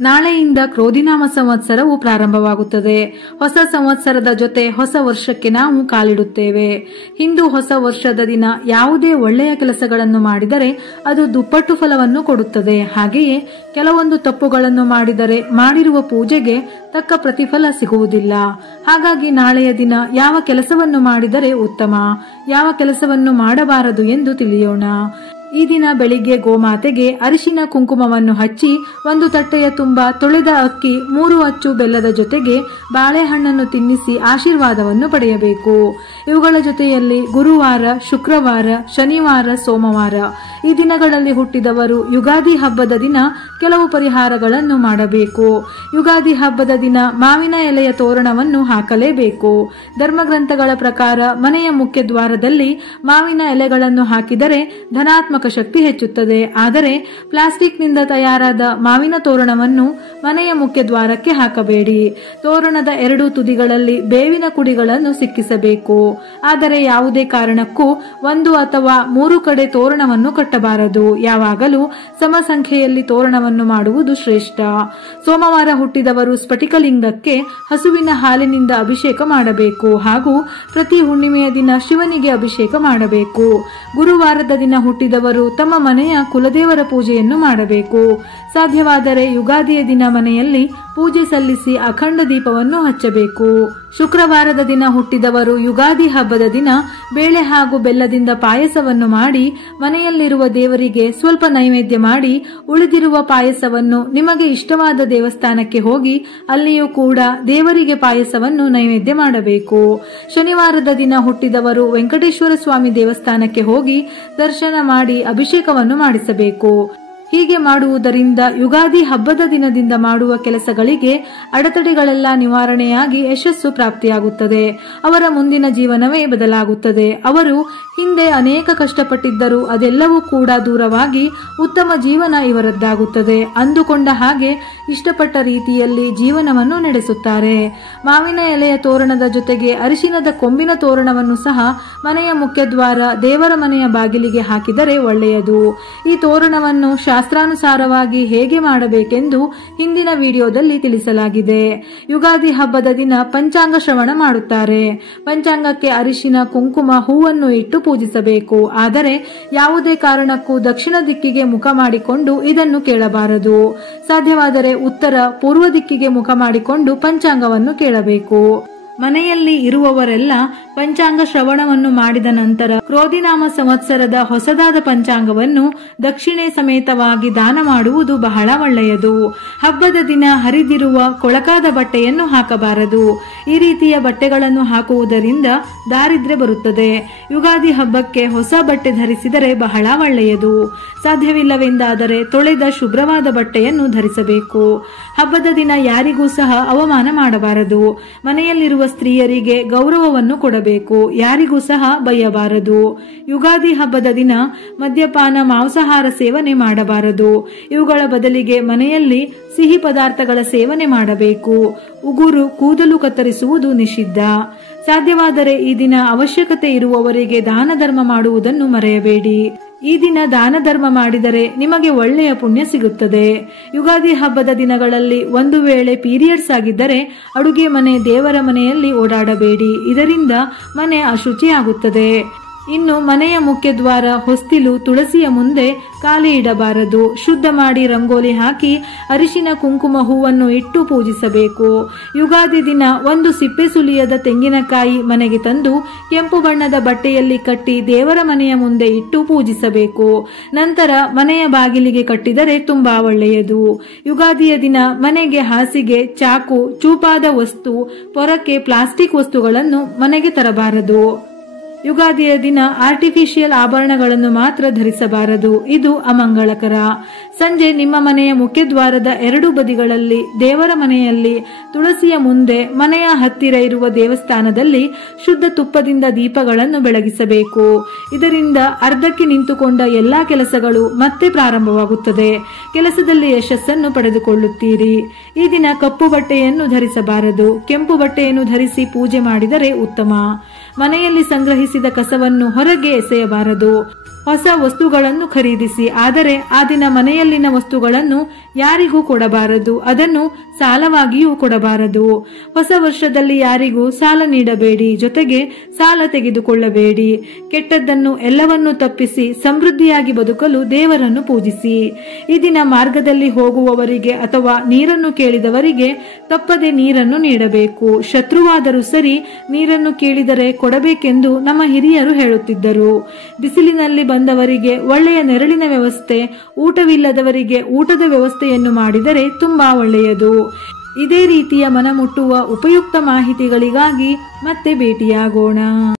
ನಾಳೆಯಿಂದ ಕ್ರೋಧಿನಾಮ ಸಂವತ್ಸರವು ಪ್ರಾರಂಭವಾಗುತ್ತದೆ. ಹೊಸ ಸಂವತ್ಸರದ ಜೊತೆ ಹೊಸ ವರ್ಷಕ್ಕೆ ನಾವು ಕಾಲಿಡುತ್ತೇವೆ. ಹಿಂದೂ ಹೊಸ ವರ್ಷದ ದಿನ ಯಾವುದೇ ಒಳ್ಳೆಯ ಕೆಲಸಗಳನ್ನು ಮಾಡಿದರೆ ಅದು ದುಪ್ಪಟ್ಟು ಫಲವನ್ನು ಕೊಡುತ್ತದೆ. ಹಾಗೆಯೇ ಕೆಲವೊಂದು ತಪ್ಪುಗಳನ್ನು ಮಾಡಿದರೆ ಮಾಡಿರುವ ಪೂಜೆಗೆ ತಕ್ಕ ಪ್ರತಿಫಲ ಸಿಗುವುದಿಲ್ಲ. ಹಾಗಾಗಿ ನಾಳೆಯ ದಿನ ಯಾವ ಕೆಲಸವನ್ನು ಮಾಡಿದರೆ ಉತ್ತಮ, ಯಾವ ಕೆಲಸವನ್ನು ಮಾಡಬಾರದು ಎಂದು ತಿಳಿಯೋಣ. ಈ ದಿನ ಬೆಳಿಗ್ಗೆ ಗೋಮಾತೆಗೆ ಅರಿಶಿನ ಕುಂಕುಮವನ್ನು ಹಚ್ಚಿ ಒಂದು ತಟ್ಟೆಯ ತುಂಬ ತೊಳೆದ ಅಕ್ಕಿ 3 ಅಚ್ಚು ಬೆಲ್ಲದ ಜೊತೆಗೆ ಬಾಳೆಹಣ್ಣನ್ನು ತಿನ್ನಿಸಿ ಆಶೀರ್ವಾದವನ್ನು ಪಡೆಯಬೇಕು. ಇವುಗಳ ಜೊತೆಯಲ್ಲಿ ಗುರುವಾರ, ಶುಕ್ರವಾರ, ಶನಿವಾರ, ಸೋಮವಾರ ಈ ದಿನಗಳಲ್ಲಿ ಹುಟ್ಟಿದವರು ಯುಗಾದಿ ಹಬ್ಬದ ದಿನ ಕೆಲವು ಪರಿಹಾರಗಳನ್ನು ಮಾಡಬೇಕು. ಯುಗಾದಿ ಹಬ್ಬದ ದಿನ ಮಾವಿನ ಎಲೆಯ ತೋರಣವನ್ನು ಹಾಕಲೇಬೇಕು. ಧರ್ಮಗ್ರಂಥಗಳ ಪ್ರಕಾರ ಮನೆಯ ಮುಖ್ಯ ದ್ವಾರದಲ್ಲಿ ಮಾವಿನ ಎಲೆಗಳನ್ನು ಹಾಕಿದರೆ ಧನಾತ್ಮಕ ಶಕ್ತಿ ಹೆಚ್ಚುತ್ತದೆ. ಆದರೆ ಪ್ಲಾಸ್ಟಿಕ್ನಿಂದ ತಯಾರಾದ ಮಾವಿನ ತೋರಣವನ್ನು ಮನೆಯ ಮುಖ್ಯ ದ್ವಾರಕ್ಕೆ ಹಾಕಬೇಡಿ. ತೋರಣದ 2 ತುದಿಗಳಲ್ಲಿ ಬೇವಿನ ಕುಡಿಗಳನ್ನು ಸಿಕ್ಕಿಸಬೇಕು. ಆದರೆ ಯಾವುದೇ ಕಾರಣಕ್ಕೂ 1 ಅಥವಾ 3 ಕಡೆ ತೋರಣವನ್ನು ಕಟ್ಟಬಾರದು. ಯಾವಾಗಲೂ ಸಮ ಸಂಖ್ಯೆಯಲ್ಲಿ ತೋರಣವನ್ನು ಮಾಡುವುದು ಶ್ರೇಷ್ಠ. ಸೋಮವಾರ ಹುಟ್ಟಿದವರು ಸ್ಫಟಿಕಲಿಂಗಕ್ಕೆ ಹಸುವಿನ ಹಾಲಿನಿಂದ ಅಭಿಷೇಕ ಮಾಡಬೇಕು ಹಾಗೂ ಪ್ರತಿ ಹುಣ್ಣಿಮೆಯ ದಿನ ಶಿವನಿಗೆ ಅಭಿಷೇಕ ಮಾಡಬೇಕು. ಗುರುವಾರದ ದಿನ ಹುಟ್ಟಿದವರು ತಮ್ಮ ಮನೆಯ ಕುಲದೇವರ ಪೂಜೆಯನ್ನು ಮಾಡಬೇಕು. ಸಾಧ್ಯವಾದರೆ ಯುಗಾದಿಯ ದಿನ ಮನೆಯಲ್ಲಿ ಪೂಜೆ ಸಲ್ಲಿಸಿ ಅಖಂಡ ದೀಪವನ್ನು ಹಚ್ಚಬೇಕು. ಶುಕ್ರವಾರದ ದಿನ ಹುಟ್ಟಿದವರು ಯುಗಾದಿ ಹಬ್ಬದ ದಿನ ಬೇಳೆ ಹಾಗೂ ಬೆಲ್ಲದಿಂದ ಪಾಯಸವನ್ನು ಮಾಡಿ ಮನೆಯಲ್ಲಿರುವ ದೇವರಿಗೆ ಸ್ವಲ್ಪ ನೈವೇದ್ಯ ಮಾಡಿ ಉಳಿದಿರುವ ಪಾಯಸವನ್ನು ನಿಮಗೆ ಇಷ್ಟವಾದ ದೇವಸ್ಥಾನಕ್ಕೆ ಹೋಗಿ ಅಲ್ಲಿಯೂ ಕೂಡ ದೇವರಿಗೆ ಪಾಯಸವನ್ನು ನೈವೇದ್ಯ ಮಾಡಬೇಕು. ಶನಿವಾರದ ದಿನ ಹುಟ್ಟಿದವರು ವೆಂಕಟೇಶ್ವರ ಸ್ವಾಮಿ ದೇವಸ್ಥಾನಕ್ಕೆ ಹೋಗಿ ದರ್ಶನ ಮಾಡಿ ಅಭಿಷೇಕವನ್ನು ಮಾಡಿಸಬೇಕು. ಹೀಗೆ ಮಾಡುವುದರಿಂದ ಯುಗಾದಿ ಹಬ್ಬದ ದಿನದಿಂದ ಮಾಡುವ ಕೆಲಸಗಳಿಗೆ ಅಡೆತಡೆಗಳೆಲ್ಲ ನಿವಾರಣೆಯಾಗಿ ಯಶಸ್ಸು ಪ್ರಾಪ್ತಿಯಾಗುತ್ತದೆ. ಅವರ ಮುಂದಿನ ಜೀವನವೇ ಬದಲಾಗುತ್ತದೆ. ಅವರು ಹಿಂದೆ ಅನೇಕ ಕಷ್ಟಪಟ್ಟಿದ್ದರೂ ಅದೆಲ್ಲವೂ ಕೂಡ ದೂರವಾಗಿ ಉತ್ತಮ ಜೀವನ ಇವರದ್ದಾಗುತ್ತದೆ. ಅಂದುಕೊಂಡ ಹಾಗೆ ಇಷ್ಟಪಟ್ಟ ರೀತಿಯಲ್ಲಿ ಜೀವನವನ್ನು ನಡೆಸುತ್ತಾರೆ. ಮಾವಿನ ಎಲೆಯ ತೋರಣದ ಜೊತೆಗೆ ಅರಿಶಿನದ ಕೊಂಬಿನ ತೋರಣವನ್ನು ಸಹ ಮನೆಯ ಮುಖ್ಯ ದ್ವಾರ, ದೇವರ ಮನೆಯ ಬಾಗಿಲಿಗೆ ಹಾಕಿದರೆ ಒಳ್ಳೆಯದು. ಈ ತೋರಣವನ್ನು ಶಾಸ್ತ್ರಾನುಸಾರವಾಗಿ ಹೇಗೆ ಮಾಡಬೇಕೆಂದು ಹಿಂದಿನ ವಿಡಿಯೋದಲ್ಲಿ ತಿಳಿಸಲಾಗಿದೆ. ಯುಗಾದಿ ಹಬ್ಬದ ದಿನ ಪಂಚಾಂಗ ಶ್ರವಣ ಮಾಡುತ್ತಾರೆ. ಪಂಚಾಂಗಕ್ಕೆ ಅರಿಶಿನ, ಕುಂಕುಮ, ಹೂವನ್ನು ಇಟ್ಟು ಪೂಜಿಸಬೇಕು. ಆದರೆ ಯಾವುದೇ ಕಾರಣಕ್ಕೂ ದಕ್ಷಿಣ ದಿಕ್ಕಿಗೆ ಮುಖ ಮಾಡಿಕೊಂಡು ಇದನ್ನು ಕೇಳಬಾರದು. ಸಾಧ್ಯವಾದರೆ ಉತ್ತರ, ಪೂರ್ವ ದಿಕ್ಕಿಗೆ ಮುಖ ಮಾಡಿಕೊಂಡು ಪಂಚಾಂಗವನ್ನು ಕೇಳಬೇಕು. ಮನೆಯಲ್ಲಿ ಇರುವವರೆಲ್ಲ ಪಂಚಾಂಗ ಶ್ರವಣವನ್ನು ಮಾಡಿದ ನಂತರ ಕ್ರೋಧಿನಾಮ ಸಂವತ್ಸರದ ಹೊಸದಾದ ಪಂಚಾಂಗವನ್ನು ದಕ್ಷಿಣೆ ಸಮೇತವಾಗಿ ದಾನ ಮಾಡುವುದು ಬಹಳ ಒಳ್ಳೆಯದು. ಹಬ್ಬದ ದಿನ ಹರಿದಿರುವ ಕೊಳಕಾದ ಬಟ್ಟೆಯನ್ನು ಹಾಕಬಾರದು. ಈ ರೀತಿಯ ಬಟ್ಟೆಗಳನ್ನು ಹಾಕುವುದರಿಂದ ದಾರಿದ್ರ್ಯ ಬರುತ್ತದೆ. ಯುಗಾದಿ ಹಬ್ಬಕ್ಕೆ ಹೊಸ ಬಟ್ಟೆ ಧರಿಸಿದರೆ ಬಹಳ ಒಳ್ಳೆಯದು. ಸಾಧ್ಯವಿಲ್ಲವೆಂದಾದರೆ ತೊಳೆದ ಶುಭ್ರವಾದ ಬಟ್ಟೆಯನ್ನು ಧರಿಸಬೇಕು. ಹಬ್ಬದ ದಿನ ಯಾರಿಗೂ ಸಹ ಅವಮಾನ ಮಾಡಬಾರದು. ಮನೆಯಲ್ಲಿರುವ ಸ್ತ್ರೀಯರಿಗೆ ಗೌರವವನ್ನು ಕೊಡಬೇಕು. ಯಾರಿಗೂ ಸಹ ಬೈಯಬಾರದು. ಯುಗಾದಿ ಹಬ್ಬದ ದಿನ ಮದ್ಯಪಾನ, ಮಾಂಸಾಹಾರ ಸೇವನೆ ಮಾಡಬಾರದು. ಇವುಗಳ ಬದಲಿಗೆ ಮನೆಯಲ್ಲಿ ಸಿಹಿ ಪದಾರ್ಥಗಳ ಸೇವನೆ ಮಾಡಬೇಕು. ಉಗುರು, ಕೂದಲು ಕತ್ತರಿಸುವುದು ನಿಷಿದ್ಧ. ಸಾಧ್ಯವಾದರೆ ಈ ದಿನ ಅವಶ್ಯಕತೆ ಇರುವವರಿಗೆ ದಾನ ಧರ್ಮ ಮಾಡುವುದನ್ನು ಮರೆಯಬೇಡಿ. ಈ ದಿನ ದಾನ ಧರ್ಮ ಮಾಡಿದರೆ ನಿಮಗೆ ಒಳ್ಳೆಯ ಪುಣ್ಯ ಸಿಗುತ್ತದೆ. ಯುಗಾದಿ ಹಬ್ಬದ ದಿನಗಳಲ್ಲಿ ಒಂದು ವೇಳೆ ಪೀರಿಯಡ್ಸ್ ಆಗಿದ್ದರೆ ಅಡುಗೆ ಮನೆ, ದೇವರ ಮನೆಯಲ್ಲಿ ಓಡಾಡಬೇಡಿ. ಇದರಿಂದ ಮನೆ ಅಶುಚಿಯಾಗುತ್ತದೆ. ಇನ್ನು ಮನೆಯ ಮುಖ್ಯ ದ್ವಾರ, ಹೊಸ್ತಿಲು, ತುಳಸಿಯ ಮುಂದೆ ಖಾಲಿ ಇಡಬಾರದು. ಶುದ್ಧ ಮಾಡಿ ರಂಗೋಲಿ ಹಾಕಿ ಅರಿಶಿನ, ಕುಂಕುಮ, ಹೂವನ್ನು ಇಟ್ಟು ಪೂಜಿಸಬೇಕು. ಯುಗಾದಿ ದಿನ ಒಂದು ಸಿಪ್ಪೆ ಸುಲಿಯದ ತೆಂಗಿನಕಾಯಿ ಮನೆಗೆ ತಂದು ಕೆಂಪು ಬಣ್ಣದ ಬಟ್ಟೆಯಲ್ಲಿ ಕಟ್ಟಿ ದೇವರ ಮನೆಯ ಮುಂದೆ ಇಟ್ಟು ಪೂಜಿಸಬೇಕು. ನಂತರ ಮನೆಯ ಬಾಗಿಲಿಗೆ ಕಟ್ಟಿದರೆ ತುಂಬಾ ಒಳ್ಳೆಯದು. ಯುಗಾದಿಯ ದಿನ ಮನೆಗೆ ಹಾಸಿಗೆ, ಚಾಕು, ಚೂಪಾದ ವಸ್ತು, ಪೊರಕೆ, ಪ್ಲಾಸ್ಟಿಕ್ ವಸ್ತುಗಳನ್ನು ಮನೆಗೆ ತರಬಾರದು. ಯುಗಾದಿಯ ದಿನ ಆರ್ಟಿಫಿಷಿಯಲ್ ಆಭರಣಗಳನ್ನು ಮಾತ್ರ ಧರಿಸಬಾರದು. ಇದು ಅಮಂಗಳಕರ. ಸಂಜೆ ನಿಮ್ಮ ಮನೆಯ ಮುಖ್ಯ ದ್ವಾರದ 2 ಬದಿಗಳಲ್ಲಿ, ದೇವರ ಮನೆಯಲ್ಲಿ, ತುಳಸಿಯ ಮುಂದೆ, ಮನೆಯ ಹತ್ತಿರ ಇರುವ ದೇವಸ್ಥಾನದಲ್ಲಿ ಶುದ್ಧ ತುಪ್ಪದಿಂದ ದೀಪಗಳನ್ನು ಬೆಳಗಿಸಬೇಕು. ಇದರಿಂದ ಅರ್ಧಕ್ಕೆ ನಿಂತುಕೊಂಡ ಎಲ್ಲಾ ಕೆಲಸಗಳು ಮತ್ತೆ ಪ್ರಾರಂಭವಾಗುತ್ತದೆ. ಕೆಲಸದಲ್ಲಿ ಯಶಸ್ಸನ್ನು ಪಡೆದುಕೊಳ್ಳುತ್ತೀರಿ. ಈ ದಿನ ಕಪ್ಪು ಬಟ್ಟೆಯನ್ನು ಧರಿಸಬಾರದು. ಕೆಂಪು ಬಟ್ಟೆಯನ್ನು ಧರಿಸಿ ಪೂಜೆ ಮಾಡಿದರೆ ಉತ್ತಮ. ಮನೆಯಲ್ಲಿ ಸಂಗ್ರಹಿಸಿದ ಕಸವನ್ನು ಹೊರಗೆ ಎಸೆಯಬಾರದು. ಹೊಸ ವಸ್ತುಗಳನ್ನು ಖರೀದಿಸಿ, ಆದರೆ ಆ ದಿನ ಮನೆಯಲ್ಲಿನ ವಸ್ತುಗಳನ್ನು ಯಾರಿಗೂ ಕೊಡಬಾರದು, ಅದನ್ನು ಸಾಲವಾಗಿಯೂ ಕೊಡಬಾರದು. ಹೊಸ ವರ್ಷದಲ್ಲಿ ಯಾರಿಗೂ ಸಾಲ ನೀಡಬೇಡಿ, ಜೊತೆಗೆ ಸಾಲ ತೆಗೆದುಕೊಳ್ಳಬೇಡಿ. ಕೆಟ್ಟದ್ದನ್ನು ಎಲ್ಲವನ್ನೂ ತಪ್ಪಿಸಿ ಸಮೃದ್ಧಿಯಾಗಿ ಬದುಕಲು ದೇವರನ್ನು ಪೂಜಿಸಿ. ಈ ದಿನ ಮಾರ್ಗದಲ್ಲಿ ಹೋಗುವವರಿಗೆ ಅಥವಾ ನೀರನ್ನು ಕೇಳಿದವರಿಗೆ ತಪ್ಪದೆ ನೀರನ್ನು ನೀಡಬೇಕು. ಶತ್ರುವಾದರೂ ಸರಿ, ನೀರನ್ನು ಕೇಳಿದರೆ ಕೊಡಬೇಕೆಂದು ನಮ್ಮ ಹಿರಿಯರು ಹೇಳುತ್ತಿದ್ದರು. ಬಿಸಿಲಿನಲ್ಲಿ ಬಂದವರಿಗೆ ಒಳ್ಳೆಯ ನೆರಳಿನ ವ್ಯವಸ್ಥೆ, ಊಟವಿಲ್ಲದವರಿಗೆ ಊಟದ ವ್ಯವಸ್ಥೆಯನ್ನು ಮಾಡಿದರೆ ತುಂಬಾ ಒಳ್ಳೆಯದು. ಇದೇ ರೀತಿಯ ಮನಮುಟ್ಟುವ ಉಪಯುಕ್ತ ಮಾಹಿತಿಗಳಿಗಾಗಿ ಮತ್ತೆ ಭೇಟಿಯಾಗೋಣ.